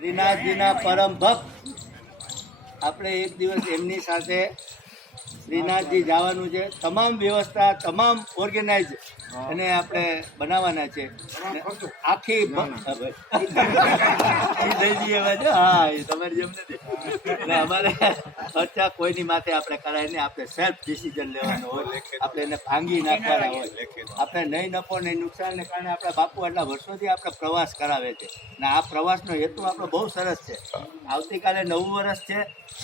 શ્રીનાથજીના પરમ ભક્ત આપણે એક દિવસ એમની સાથે શ્રીનાથજી જવાનું છે. તમામ વ્યવસ્થા તમામ ઓર્ગેનાઇઝ અને આપણે બનાવવાના છે. આખી હા એ તમારી જેમ નથી. અમારે ખર્ચા કોઈની માથે આપણે કરાય નહીં. આપણે સેલ્ફ ડિસિઝન લેવાનો હોય. આપણે એને ભાંગી નાખવાના હોય. આપણે નહીં નફો નહીં નુકસાનને કારણે આપણા બાપુ આટલા વર્ષોથી આપણે પ્રવાસ કરાવે છે ને આ પ્રવાસનો હેતુ આપણો બહુ સરસ છે. આવતીકાલે નવું વર્ષ છે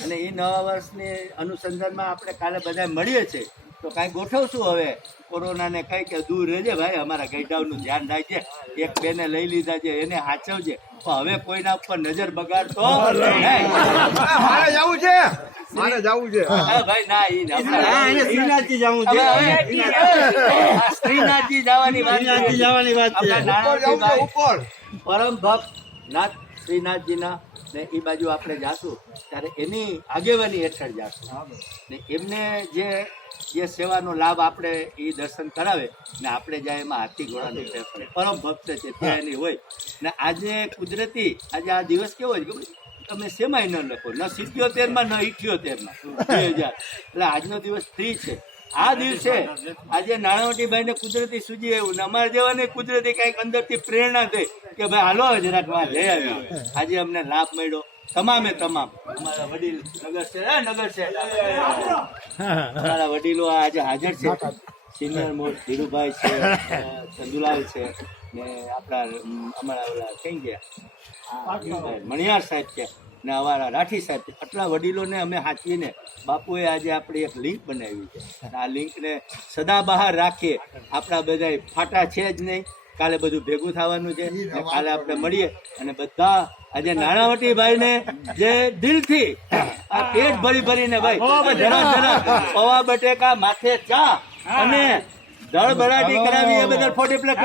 અને એ નવા વર્ષની અનુસંધાનમાં આપણે કાલે બધા મળીએ છીએ. તો કાંઈ ગોઠવશું હવે. કોરોનાને કંઈ કે દૂર રહેજે ભાઈ, અમારા ગઈઢાવનું ધ્યાન રાખજે, એક બેને લઈ લીધા છે એને સાચવજે, પણ હવે કોઈના ઉપર નજર બગાડતો મારે જવું છે ભાઈ ના. શ્રીનાથજી જવું છે. શ્રીનાથજી જવાની વાત છે. પરમ ભક્ત નાથ શ્રીનાથજીના ને એ બાજુ આપણે જાશું ત્યારે એની આગેવાની હેઠળ જાશું ને એમને જે સેવાનો લાભ આપણે એ દર્શન કરાવે ને આપણે જાય એમાં હાથી ઘોડાની પરમ ભક્ત છે ત્યાં એની હોય ને. આજે કુદરતી આજે આ દિવસ કેવો છે તમે શેમાંય ન લખો, ન 77માં ન 78માં 2000. એટલે આજનો દિવસ ફ્રી છે. આ દિવસે આજે નાણાવટીભાઈ ને કુદરતી સૂજી એવું ને અમારે જેવાને કુદરતી કઈક અંદરથી પ્રેરણા થઈ કે ભાઈ હાલો જરાક વાત લઈ આવી. આજે અમને લાભ મળ્યો તમામે તમામ. અમારા વડીલ નગર છે અમારા વડીલો આજે હાજર છે. સિનિયર મોસ્ટ ધીરુભાઈ છે, ચંદુલાલ છે ને આપણા અમારા ઓલા કઈ ગયા મણિયાર સાહેબ છે ને અમારા રાઠી સાહેબ છે. આટલા વડીલોને અમે સાચવીને બાપુએ આજે આપણી એક લિંક બનાવી છે. આ લિંકને સદા બહાર રાખીએ. આપણા બધા ફાટા છે જ નહીં. કાલે બધું ભેગું થવાનું છે ને કાલે આપણે મળીએ અને બધા આજે નાણાવટીભાઈ ને જે દિલથી આ પેટ ભરી ભરીને ભાઈ જરા પૌવા બટેકા માથે ચા અને દળ ભરાટી કરાવી એ બદલ 40 પ્લેટ